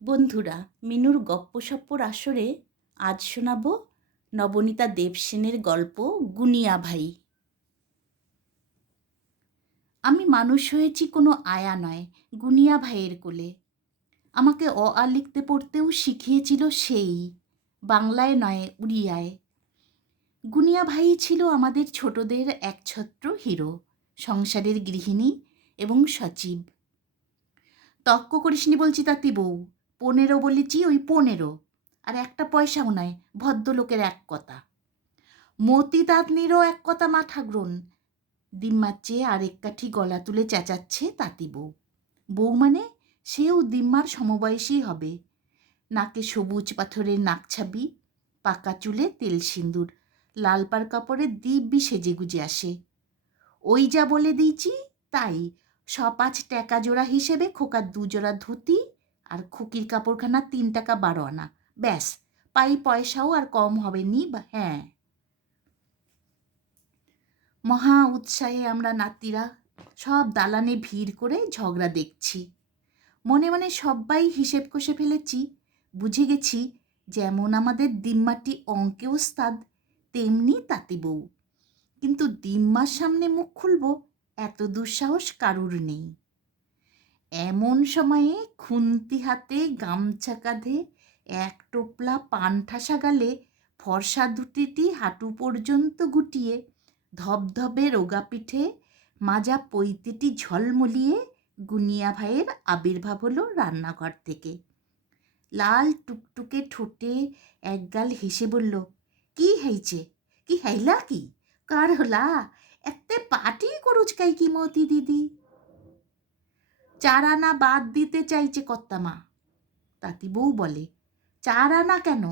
বন্ধুরা, মিনুর গপ্পসপ্পর আসরে আজ শোনাব নবনীতা দেবসেনের গল্প গুনিয়া ভাই। আমি মানুষ হয়েছি কোনো আয়া নয়, গুনিয়া ভাইয়ের কোলে। আমাকে অ আ লিখতে পড়তেও শিখিয়েছিল সেই, বাংলায় নয় উড়িয়ায়। গুনিয়া ভাই ছিল আমাদের ছোটদের একছত্র হিরো, সংসারের গৃহিণী এবং সচিব। তক্ক করিসনি বলছি তাতি বউ, 15 বলেছি, ওই 15, আর একটা পয়সাও নয়, ভদ্রলোকের এক কথা। মতি তাঁতনিরও এক কথা মা ঠাকরুন। দিম্মার চেয়ে আরেক কাঠি গলা তুলে চেঁচাচ্ছে তাঁতি বউ। বউ মানে সেও দিম্মার সমবয়সী হবে। নাকে সবুজ পাথরের নাকছাবি, পাকা চুলে তেল সিন্দুর, লাল পাড় কাপড়ে দিব্যি সেজে গুজে আসে। ওই যা বলে দিয়েছি তাই, 5 টাকা জোড়া হিসেবে খোকার 2 জোড়া ধুতি আর খুকির কাপড়খানা 3 টাকা 12 আনা, ব্যাস। পাই পয়সাও আর কম হবে নি। হ্যাঁ, মহা উৎসাহে আমরা নাতিরা সব দালানে ভিড় করে ঝগড়া দেখছি। মনে মনে সবাই হিসেব কষে ফেলেছি, বুঝে গেছি যেমন আমাদের দিম্মাটি অঙ্কে ওস্তাদ, তেমনি তাঁতি বউ। কিন্তু দিম্মার সামনে মুখ খুলব এত দুঃসাহস কারুর নেই। এমন সময়ে খুন্তি হাতে, গামছা কাঁধে, এক টোপলা পান ঠাসা গালে, ফর্সা দুটিটি হাঁটু পর্যন্ত গুটিয়ে, ধবধবে রোগা পিঠে, মাজা পৈতেটি ঝলমলিয়ে গুনিয়া ভাইয়ের আবির্ভাব হলো রান্নাঘর থেকে। লাল টুকটুকে ঠোঁটে একগাল হেসে বলল, কি হয়েছে, কি হাইলা, কি কার হলা, এতে পাটি করুচকাই কি মতি দিদি। 4 আনা বাদ দিতে চাইছে কর্তামা। তাঁতি বউ বলে, 4 আনা কেন,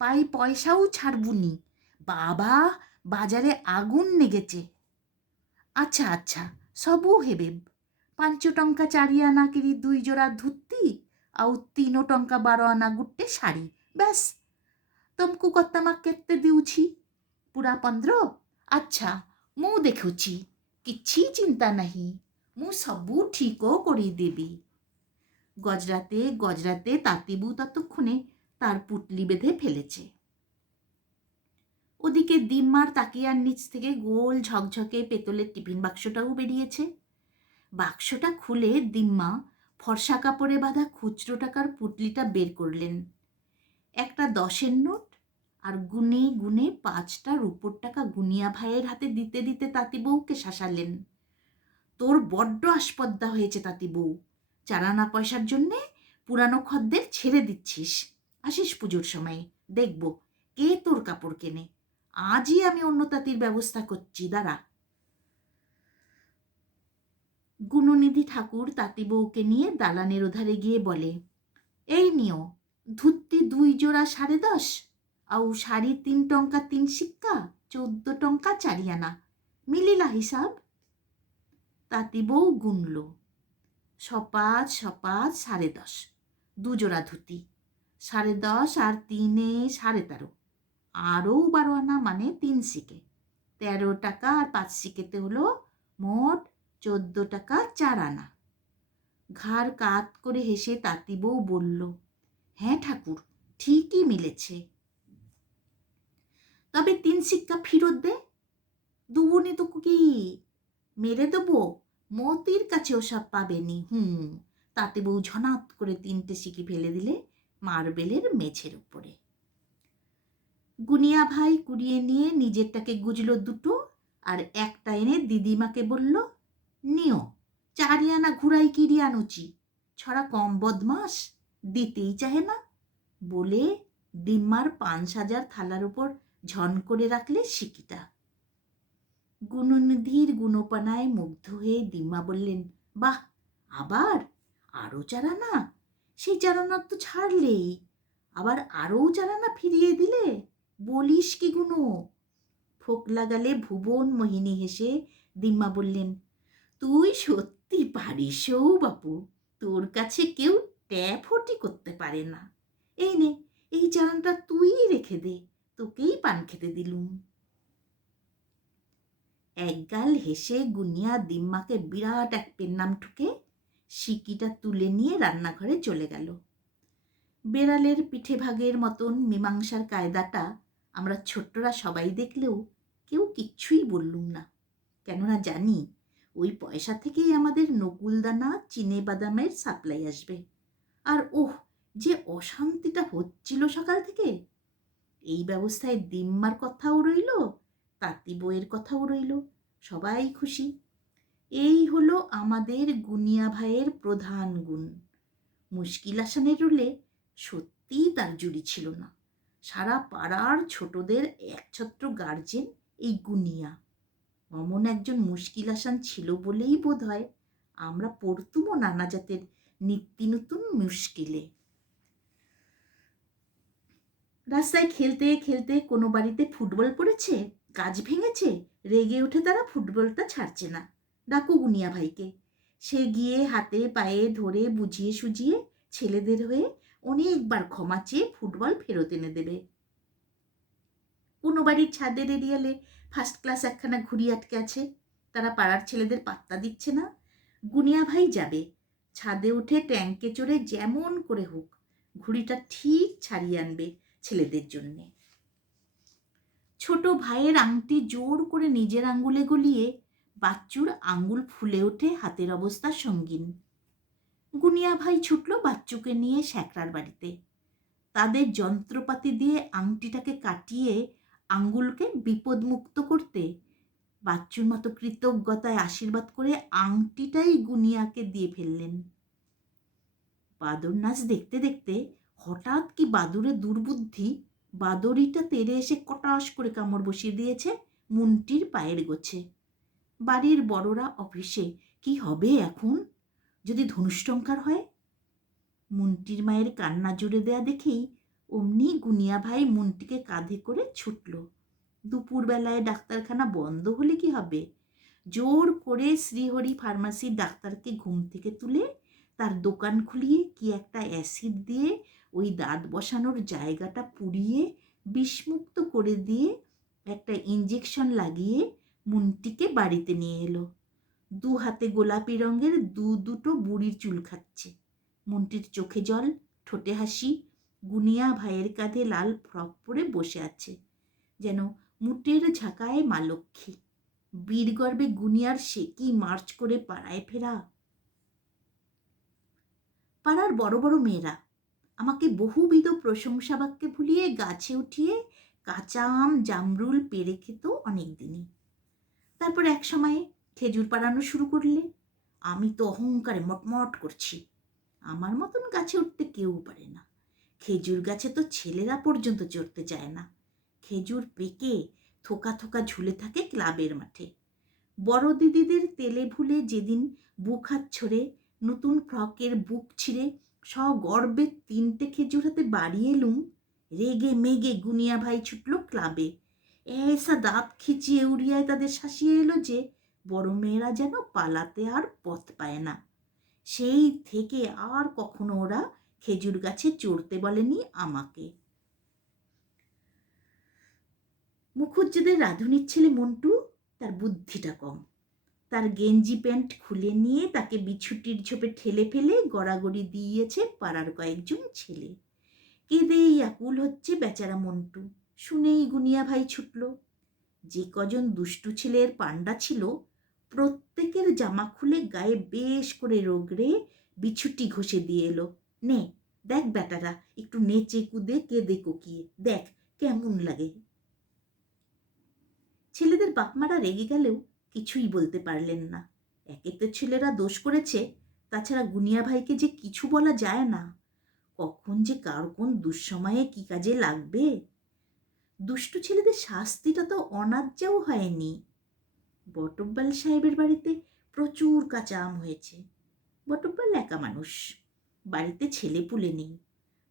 পাই পয়সাও ছাড়বুনি। বাবা, বাজারে আগুন নেগেছে। আচ্ছা আচ্ছা, সবু হেবে। 5 টঙ্কা 4 আনা কিরি 2 জোড়া ধুতি, ଆଉ 3 ଟଙ୍କା 12 ଆନା ଗୁଟେ ଶାଢ଼ୀ, ବେଶ। ତମକୁ କର୍ତ୍ତାମା କେତେ ଦେଉଛି? ପୁରା 15? ଆଚ୍ଛା, ମୁଁ ଦେଖୁଛି, କିଛି ଚିନ୍ତା ନାହିଁ, ମୁଁ ସବୁ ଠିକ করিদেবি। গজরাতে গজরাতে তাঁতিবু ততক্ষণে তার পুটলি বেঁধে ফেলেছে। ওদিকে দিম্মার তাকিয়ার নিচ থেকে গোল ঝকঝকে পেতলের টিফিন বাক্সটাও বেরিয়েছে। বাক্সটা খুলে দিম্মা ফর্সা কাপড়ে বাঁধা খুচরো টাকার পুটলিটা বের করলেন। একটা 10-এর নোট আর গুনে গুনে 5টা রূপোর টাকা গুনিয়া ভাইয়ের হাতে দিতে দিতে তাঁতি বউকে শাসালেন, তোর বড্ড আসপদ্দা হয়েছে তাঁতি বউ। 4 আনা পয়সার জন্যে পুরানো খদ্দের ছেড়ে দিচ্ছিস। আসিস পুজোর সময়, দেখব কে তোর কাপড় কেনে। আজই আমি অন্য তাঁতির ব্যবস্থা করছি, দাঁড়া। গুণনিধি ঠাকুর তাঁতি বউকে নিয়ে দালানের ওধারে গিয়ে বলে, এই নিও, ধুতি 2 জোড়া 10.5, ଆଉ ଶାଢ଼ୀ 3 ଟଙ୍କା 3 ସିକ୍କା, 14 ଟଙ୍କା 4 আনা, মিলিলা হিসাব। তাঁতি বউ গুনল, 5 5 10.5, 2 জোড়া ধুতি, 10.5 আর 3-এ 13.5, আরও 12 আনা মানে 3 সিকে, 13 টাকা আর 5 সিকেতে হলো মোট 14 টাকা 4 আনা। ঘাড় কাত করে হেসে তাঁতি বউ বলল, হ্যাঁ ঠাকুর, ঠিকই মিলেছে। তবে 3 সিক্কা ফেরত দে। দুবনে তো কি মেরে দেবো, মতির কাছে ওসব পাবেনি। তাতে বউ ঝনাত করে 3টে সিকি ফেলে দিলে মার্বেলের মেঝের উপরে। গুনিয়া ভাই কুড়িয়ে নিয়ে নিজেরটাকে গুজলো 2টো আর একটা এনে দিদিমাকে বলল, নিও, 4 আনা ঘুরাই কিরি আনুচি, ছড়া কম বদমাস, দিতেই চাহে না বলে দিম্মার 5 সাজার থালার উপর ঝন করে রাখলে সিকিটা। গুণনিধির গুণপনায় মুগ্ধ হয়ে দিম্মা বললেন, বাহ, আবার আরও 4 আনা? সেই 4 আনা তো ছাড়লেই, আবার আরও 4 আনা ফিরিয়ে দিলে, বলিস কি গুনো? ফোক লাগালে ভুবন মোহিনী হেসে দিম্মা বললেন, তুই সত্যি পারিস ও বাপু, তোর কাছে কেউ ট্যাফটি করতে পারে না। এই নে, এই 4 আনাটা তুই রেখে দে, তোকেই পান খেতে দিলুম। একগাল হেসে গুনিয়া দিম্মাকে বিরাট এক পেন্নাম ঠুকে সিকিটা তুলে নিয়ে রান্নাঘরে চলে গেল। বেড়ালের পিঠে ভাগের মতন মীমাংসার কায়দাটা আমরা ছোট্টরা সবাই দেখলেও কেউ কিচ্ছুই বললুম না। কেননা জানি ওই পয়সা থেকেই আমাদের নকুলদানা চিনে বাদামের সাপ্লাই আসবে। আর ওহ, যে অশান্তিটা হচ্ছিল সকাল থেকে! এই ব্যবস্থায় দিম্মার কথাও রইল, তাঁতি বইয়ের কথাও রইল, সবাই খুশি। এই হলো আমাদের গুনিয়া ভাইয়ের প্রধান গুণ। মুশকিল আসানের রুলে সত্যিই তার জুড়ি ছিল না। সারা পাড়ার ছোটদের একছত্র গার্জেন এই গুনিয়া। অমন একজন মুশকিল আসান ছিল বলেই বোধ হয় আমরা পড়তুমও নানা জাতের নিত্য নতুন মুশকিলে। রাস্তায় খেলতে খেলতে কোনো বাড়িতে ফুটবল পড়েছে, গাছ ভেঙেছে, রেগে উঠে তারা ফুটবলটা ছাড়ছে না। ডাকো গুনিয়া ভাইকে। সে গিয়ে হাতে পায়ে ধরে বুঝিয়ে সুঝিয়ে ছেলেদের হয়ে অনেকবার ক্ষমা চেয়ে ফুটবল ফেরত এনে দেবে। কোনো বাড়ির ছাদের এরিয়ালে ফার্স্ট ক্লাস একখানা ঘুড়ি আটকে আছে, তারা পাড়ার ছেলেদের পাত্তা দিচ্ছে না। গুনিয়া ভাই যাবে, ছাদে উঠে ট্যাঙ্কে চড়ে যেমন করে হোক ঘুড়িটা ঠিক ছাড়িয়ে আনবে ছেলেদের জন্যে। ছোট ভাইয়ের আংটি জোর করে নিজের আঙ্গুলে গলিয়ে বাচ্চুর আঙ্গুল ফুলে ওঠে হাতের অবস্থা সঙ্গীন। গুনিয়া ভাই ছুটল বাচ্চুকে নিয়ে শ্যাকরার বাড়িতে। তাদের যন্ত্রপাতি দিয়ে আংটিটাকে কাটিয়ে আঙ্গুলকে বিপদমুক্ত করতে বাচ্চুর মতো কৃতজ্ঞতায় আশীর্বাদ করে আংটিটাই গুনিয়াকে দিয়ে ফেললেন। বাদর নাচ দেখতে দেখতে হঠাৎ কি বাদুরের দুর্বুদ্ধি, বাদরিটা তেড়ে এসে কটাস করে কামড় বসিয়ে দিয়েছে মুন্টির পায়ের গোছে। বাড়ির বড়রা অফিসে, কি হবে এখন যদি ধনুষ্টঙ্কার হয়? মুন্টির মায়ের কান্না জুড়ে দেয়া দেখেই অমনি গুনিয়া ভাই মুন্টিকে কাঁধে করে ছুটল। দুপুরবেলায় ডাক্তারখানা বন্ধ হলে কি হবে? জোর করে শ্রীহরি ফার্মাসির ডাক্তারকে ঘুম থেকে তুলে তার দোকান খুলিয়ে কি একটা অ্যাসিড দিয়ে ওই দাঁত বসানোর জায়গাটা পুড়িয়ে বিষমুক্ত করে দিয়ে একটা ইঞ্জেকশন লাগিয়ে মুন্টিকে বাড়িতে নিয়ে এলো। দু হাতে গোলাপি রঙের দুটো বুড়ির চুল খাচ্ছে। মুন্টির চোখে জল, ঠোঁটে হাসি। গুনিয়া ভাইয়ের কাঁধে লাল ফ্রক পরে বসে আছে, যেন মুটের ঝাঁকায় মা লক্ষ্মী। বীরগর্বে গুনিয়ার সে কি মার্চ করে পাড়ায় ফেরা। পাড়ার বড় বড় মেয়েরা আমাকে বহুবিধ প্রশংসা বাক্যে ভুলিয়ে গাছে উঠিয়ে কাঁচা আম জামরুল পেড়ে খেত অনেক দিনই। তারপর এক সময়ে খেজুর পাড়ানো শুরু করলে। আমি তো অহংকারে মটমট করছি। আমার মতন গাছে উঠতে কেউ পারে না। খেজুর গাছে তো ছেলেরা পর্যন্ত চড়তে চায় না। খেজুর পেকে থোকা থোকা ঝুলে থাকে ক্লাবের মাঠে। বড় দিদিদের তেলে ভুলে যেদিন বুক হাত ছড়ে নতুন ফ্রকের বুক ছিঁড়ে সগর্বে 3টে খেজুর হাতে বাড়ি এলুম, রেগে মেগে গুনিয়া ভাই ছুটল ক্লাবে। এসা দাঁত খিচিয়ে উড়িয়ায় তাদের শাসিয়ে এলো যে বড় মেয়েরা যেন পালাতে আর পথ পায় না। সেই থেকে আর কখনো ওরা খেজুর গাছে চড়তে বলেনি আমাকে। মুখুজ্জেদের রাঁধুনির ছেলে মন্টু, তার বুদ্ধিটা কম। তার গেঞ্জি প্যান্ট খুলে নিয়ে তাকে বিছুটির ঝোপে ঠেলে ফেলে গড়াগড়ি দিয়েছে পাড়ার কয়েকজন ছেলে। কেঁদেই আকুল হচ্ছে বেচারা মন্টু। শুনেই গুনিয়া ভাই ছুটল। যে কজন দুষ্টু ছেলের পাণ্ডা ছিল প্রত্যেকের জামা খুলে গায়ে বেশ করে রোগড়ে বিছুটি ঘষে দিয়ে এলো। নে দেখ বেটারা, একটু নেচে কুদে কেঁদে কোকিয়ে দেখ কেমন লাগে। ছেলেদের বাপমারা রেগে গেলেও কিছুই বলতে পারলেন না। একে তো ছেলেরা দোষ করেছে, তাছাড়া গুনিয়া ভাইকে যে কিছু বলা যায় না। কখন যে কার কোন দুঃসময়ে কি কাজে লাগবে। দুষ্টু ছেলেদের শাস্তিটা তো অন্যায্যও হয়নি। বটব্যাল সাহেবের বাড়িতে প্রচুর কাঁচা আম হয়েছে। বটব্যাল একা মানুষ, বাড়িতে ছেলে পুলে নেই।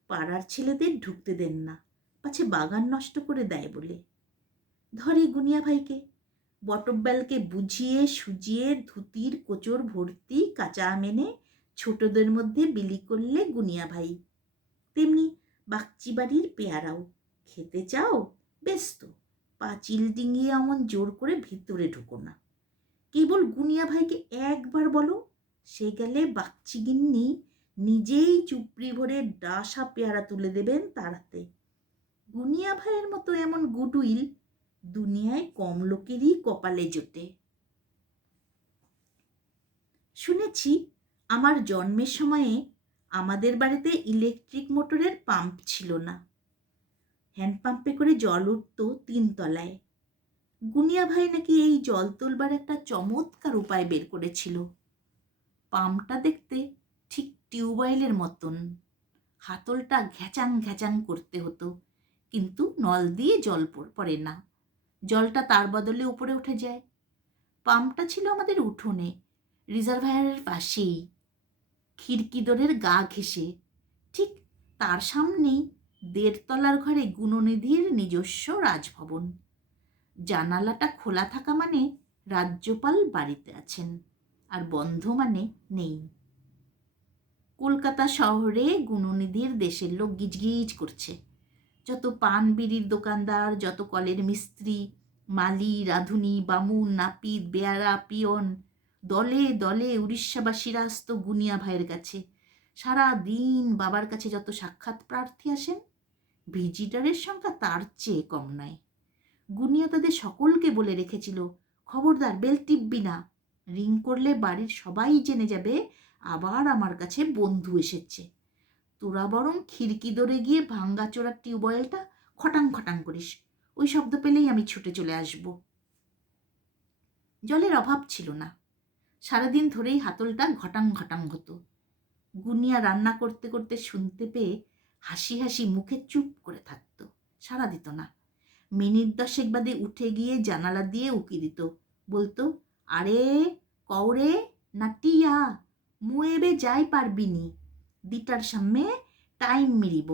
পাড়ার ছেলেদের ঢুকতে দেন না, পাছে বাগান নষ্ট করে দেয় বলে। ধরে গুনিয়া ভাইকে। বটব্যালকে বুঝিয়ে সুজিয়ে ধুতির কোচর ভর্তি কাঁচা আম এনে ছোটদের মধ্যে বিলি করলে গুনিয়া ভাই। তেমনি বাগচি বাড়ির পেয়ারাও। খেতে চাও? বেশ তো, পাঁচিল ডিঙিয়ে এমন জোর করে ভিতরে ঢুকো না। কেবল গুনিয়া ভাইকে একবার বলো, সে গেলে বাগচি গিন্নি নিজেই চুপড়ি ভরে ডাসা পেয়ারা তুলে দেবেন তার হাতে। গুনিয়া ভাইয়ের মতো এমন গুডউইল দুনিয়ায় কম লোকেরই কপালে জোটে। শুনেছি আমার জন্মের সময়ে আমাদের বাড়িতে ইলেকট্রিক মোটরের পাম্প ছিল না। হ্যান্ড পাম্পে করে জল উঠত 3 তলায়। গুনিয়া ভাই নাকি এই জল তুলবার একটা চমৎকার উপায় বের করেছিল। পাম্পটা দেখতে ঠিক টিউবওয়েলের মতন। হাতলটা ঘ্যাচাং ঘ্যাচাং করতে হতো, কিন্তু নল দিয়ে জল পড়ে না, জলটা তার বদলে উপরে উঠে যায়। পাম্পটা ছিল আমাদের উঠোনে, রিজার্ভায়ারের পাশেই, খিড়কি দোরের গা ঘেঁষে। ঠিক তার সামনেই 1.5 তলার ঘরে গুণনিধির নিজস্ব রাজভবন। জানালাটা খোলা থাকা মানে রাজ্যপাল বাড়িতে আছেন, আর বন্ধ মানে নেই। কলকাতা শহরে গুণনিধির দেশের লোক গিজগিজ করছে। যত পান বিড়ির দোকানদার, যত কলের মিস্ত্রি, মালি, রাঁধুনি, বামুন, নাপিত, বেয়ারা, পিয়ন, দলে দলে উড়িষ্যাবাসীরা আসত গুনিয়া ভাইয়ের কাছে। সারা দিন বাবার কাছে যত সাক্ষাৎ প্রার্থী আসেন, ভিজিটারের সংখ্যা তার চেয়ে কম নয়। গুনিয়া তাদের সকলকে বলে রেখেছিল, খবরদার বেল টিপবি না, রিং করলে বাড়ির সবাই জেনে যাবে আবার আমার কাছে বন্ধু এসেছে। তোরা বরং খিড়কি দরে গিয়ে ভাঙ্গাচোরা টিউবওয়েলটা খটাং খটাং করিস, ওই শব্দ পেলেই আমি ছুটে চলে আসব। জলের অভাব ছিল না, সারাদিন ধরেই হাতলটা ঘটাং ঘটাং হতো। গুনিয়া রান্না করতে করতে শুনতে পেয়ে হাসি হাসি মুখে চুপ করে থাকত, সাড়া দিত না। মিনিট 10 বাদে উঠে গিয়ে জানালা দিয়ে উকি দিত, বলতো, আরে কওরে নাটিয়া, মু এবে যাই পারবিনি, 2টার সামনে টাইম মিলিব।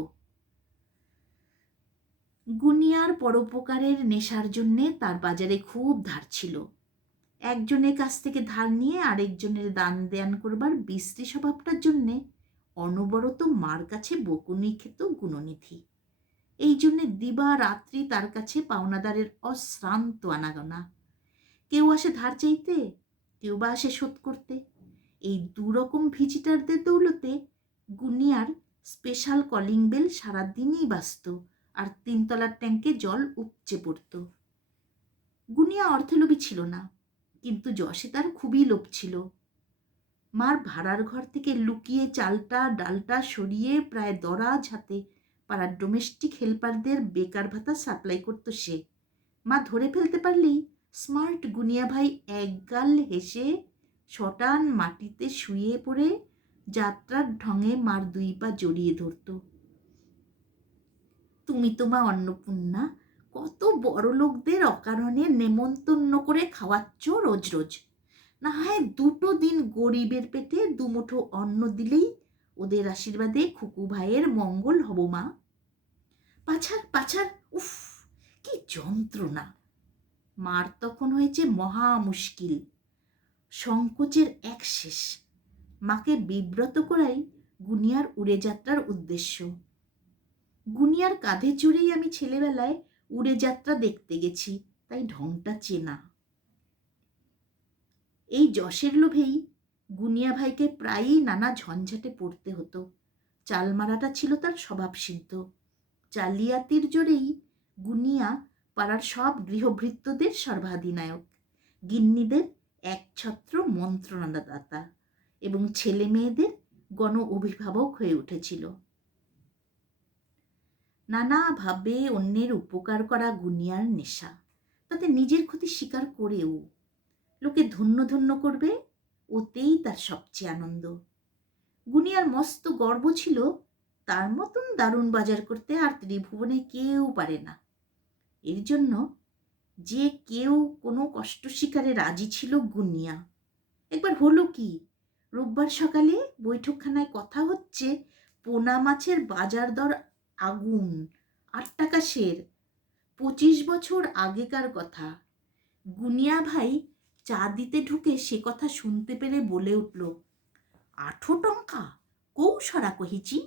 গুনিয়ার পরোপকারের নেশার জন্যে তার বাজারে খুব ধার ছিল। একজনের কাছ থেকে ধার নিয়ে আরেকজনের দান দেন করবার বিশ্রী স্বভাবটার জন্যে অনবরত মার কাছে বকুনি খেত গুণনিধি। এই জন্যে দিবা রাত্রি তার কাছে পাওনাদারের অশ্রান্ত আনাগোনা। কেউ আসে ধার চাইতে, কেউ বা আসে শোধ করতে। এই 2 রকম ভিজিটারদের দৌলতে গুনিয়ার স্পেশাল কলিং বেল সারাদিনই বাজত, আর 3 তলার ট্যাঙ্কে জল উপচে পড়ত। গুনিয়া অর্থলোভী ছিল না, কিন্তু যশে তার খুবই লোভ ছিল। মার ভাড়ার ঘর থেকে লুকিয়ে চালটা ডালটা সরিয়ে প্রায় দরাজ হাতে পাড়ার ডোমেস্টিক হেল্পারদের বেকার ভাতা সাপ্লাই করত সে। মা ধরে ফেলতে পারলেই স্মার্ট গুনিয়া ভাই একগাল হেসে শটান মাটিতে শুয়ে পড়ে যাত্রার ঢঙে মার 2 পা জড়িয়ে ধরত। তুমি তো মা অন্নপূর্ণা, কত বড় লোকদের অকারণে নেমন্তন্ন করে খাওয়াচ্ছ রোজ রোজ। না হয় 2টো দিন গরিবের পেটে 2 মুঠো অন্ন দিলেই ওদের আশীর্বাদে খুকু ভাইয়ের মঙ্গল হব মা। পাছার পাছার, উফ কি যন্ত্রণা! মার তখন হয়েছে মহা মুশকিল, সংকোচের এক শেষ। মাকে বিব্রত করাই গুনিয়ার উড়ে যাত্রার উদ্দেশ্য। গুনিয়ার কাঁধে চড়েই আমি ছেলেবেলায় উড়ে যাত্রা দেখতে গেছি, তাই ঢংটা চেনা। এই যশের লোভেই গুনিয়া ভাইকে প্রায়ই নানা ঝঞ্ঝাটে পড়তে হতো। চাল মারাটা ছিল তার স্বভাবসিদ্ধ। জালিয়াতির জোরেই গুনিয়া পাড়ার সব গৃহভৃত্যদের সর্বাধিনায়ক, গিন্নিদের একছত্র মন্ত্রণাদাতা এবং ছেলে মেয়েদের গণ অভিভাবক হয়ে উঠেছিল। নানাভাবে অন্যের উপকার করা গুনিয়ার নেশা, তাতে নিজের ক্ষতি স্বীকার করেও লোকে ধন্য ধন্য করবে, ওতেই তার সবচেয়ে আনন্দ। গুনিয়ার মস্ত গর্ব ছিল, তার মতন দারুণ বাজার করতে আর ত্রিভুবনে কেউ পারে না। এর জন্য যে কেউ কোনো কষ্ট স্বীকারে রাজি ছিল গুনিয়া। একবার হলো কি, রোববার সকালে বৈঠকখানায় কথা হচ্ছে পোনা মাছের বাজার দর আগুন, 8 টাকা সের, 25 বছর আগেকার কথা। গুনিয়া ভাই চা দিতে ঢুকে সে কথা শুনতে পেরে বলে উঠল, 8 টঙ্কা কৌ সরা কহিছি,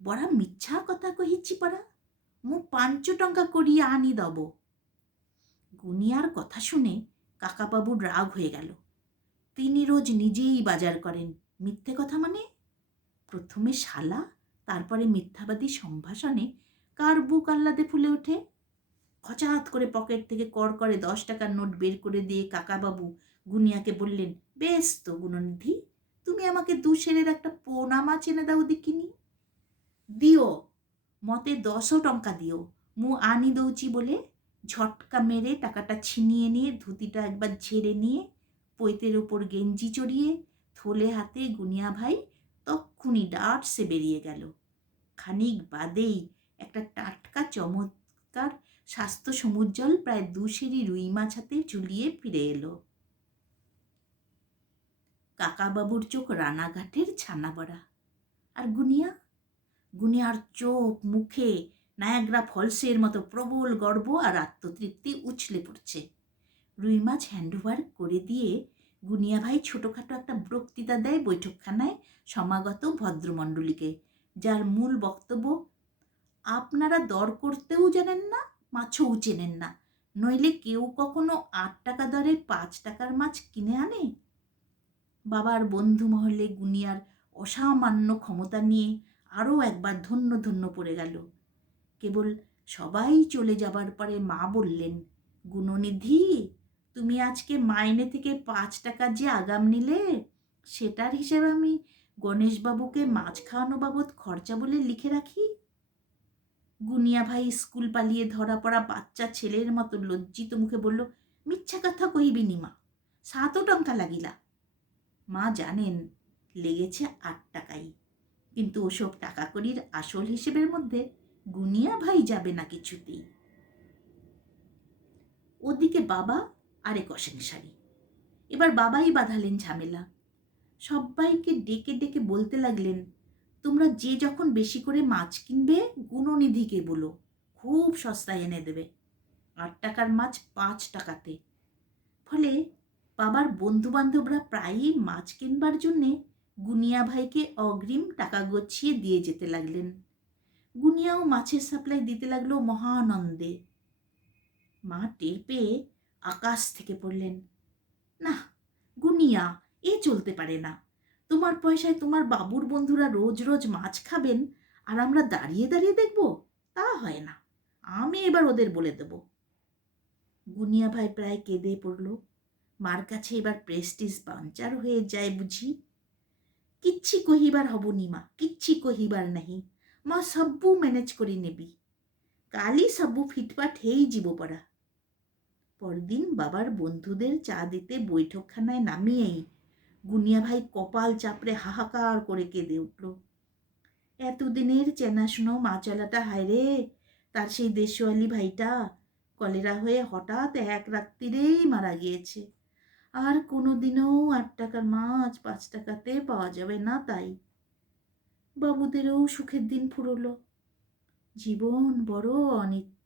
বড়া মিথ্যা কথা কহিছি পড়া, মু 5 টঙ্কা করিয়া আনি দব। গুনিয়ার কথা শুনে কাকাবাবুর রাগ হয়ে গেল। তিনি রোজ নিজেই বাজার করেন, মিথ্যে কথা মানে? প্রথমে শালা, তারপরে মিথ্যাবাদী সম্ভাষণে কার বুক আহ্লাদে ফুলে ওঠে। হঠাৎ করে পকেট থেকে কড়কড়ে 10 টাকার নোট বের করে দিয়ে কাকাবাবু গুনিয়াকে বললেন, বেশ তো গুণনিধি, তুমি আমাকে 2 সেরের একটা পোনা মাছ এনে দাও দেখিনি। দিও, মতে 10 টঙ্কা দিও, মু আনি দৌচি বলে ঝটকা মেরে টাকাটা ছিনিয়ে নিয়ে ধুতিটা একবার ঝেড়ে নিয়ে পৈতের ওপর গেঞ্জি চড়িয়ে থলে হাতে গুনিয়া ভাই তক্ষুনি ডাটসে বেরিয়ে গেল। খানিক বাদেই একটা টাটকা চমৎকার স্বাস্থ্য সমুজ্জ্বল প্রায় 2 সেরি রুই মাছ হাতে ঝুলিয়ে ফিরে এলো। কাকাবাবুর চোখ রানাঘাটের ছানা বড়া। আর গুনিয়ার চোখ মুখে নায়াগ্রা ফলসের মতো প্রবল গর্ব আর আত্মতৃপ্তি উছলে পড়ছে। রুই মাছ হ্যান্ডওভার করে দিয়ে গুনিয়া ভাই ছোটোখাটো একটা বক্তৃতা দেয় বৈঠকখানায় সমাগত ভদ্রমণ্ডলীকে, যার মূল বক্তব্য, আপনারা দর করতেও জানেন না, মাছও চেনেন না, নইলে কেউ কখনো 8 টাকা দরে 5 টাকার মাছ কিনে আনে। বাবার বন্ধু মহলে গুনিয়ার অসামান্য ক্ষমতা নিয়ে আরও একবার ধন্য ধন্য পড়ে গেল। কেবল সবাই চলে যাবার পরে মা বললেন, গুণনিধি, তুমি আজকে মাইনে থেকে 5 টাকা যে আগাম নিলে, সেটার হিসেবে আমি গণেশবাবুকে মাছ খাওয়ানো বাবদ খরচা বলে লিখে রাখি। গুনিয়া ভাই স্কুল পালিয়ে ধরা পড়া বাচ্চা ছেলের মতো লজ্জিত মুখে বলল, মিথ্যা কথা কহিবিনি মা, 7 টঙ্কা লাগিলা। মা জানেন লেগেছে 8 টাকাই, কিন্তু ওসব টাকা কড়ির আসল হিসেবের মধ্যে গুনিয়া ভাই যাবে না কিছুতেই। ওদিকে বাবা আরেক অসংসারী। এবার বাবাই বাঁধালেন ঝামেলা। সবাইকে ডেকে ডেকে বলতে লাগলেন, তোমরা যে যখন বেশি করে মাছ কিনবে গুণনিধিকে বলো, খুব সস্তায় এনে দেবে, 8 টাকার মাছ 5 টাকাতে। ফলে বাবার বন্ধুবান্ধবরা প্রায়ই মাছ কিনবার জন্যে গুনিয়া ভাইকে অগ্রিম টাকা গচ্ছিয়ে দিয়ে যেতে লাগলেন। গুনিয়াও মাছের সাপ্লাই দিতে লাগলো মহানন্দে। মা টের পেয়ে আকাশ থেকে পড়লেন, না গুনিয়া, এ চলতে পারে না। তোমার পয়সায় তোমার বাবুর বন্ধুরা রোজ রোজ মাছ খাবেন আর আমরা দাঁড়িয়ে দাঁড়িয়ে দেখব, তা হয় না। আমি এবার ওদের বলে দেব। গুনিয়া ভাই প্রায় কেঁদে পড়ল। মার কাছে এবার প্রেস্টিজ পাঞ্চার হয়ে যায় বুঝি। কিচ্ছি কহিবার হবনি মা, কিচ্ছি কহিবার নাহি, মা সব্বু ম্যানেজ করে নেবি, কালই সব্বু ফিটফাট হেই যাব পড়া। পরদিন বাবার বন্ধুদের চা দিতে বৈঠকখানায় নামিয়েই গুনিয়া ভাই কপাল চাপড়ে হাহাকার করে কেঁদে উঠল। এতদিনের চেনাশুনো মাছওয়ালাটা, হায় রে, তার সেই দেশওয়ালি ভাইটা কলেরা হয়ে হঠাৎ এক রাত্রিরেই মারা গিয়েছে। আর কোনোদিনও 8 টাকার মাছ 5 টাকাতে পাওয়া যাবে না। তাই বাবুদেরও সুখের দিন ফুরলো। জীবন বড় অনিত্য।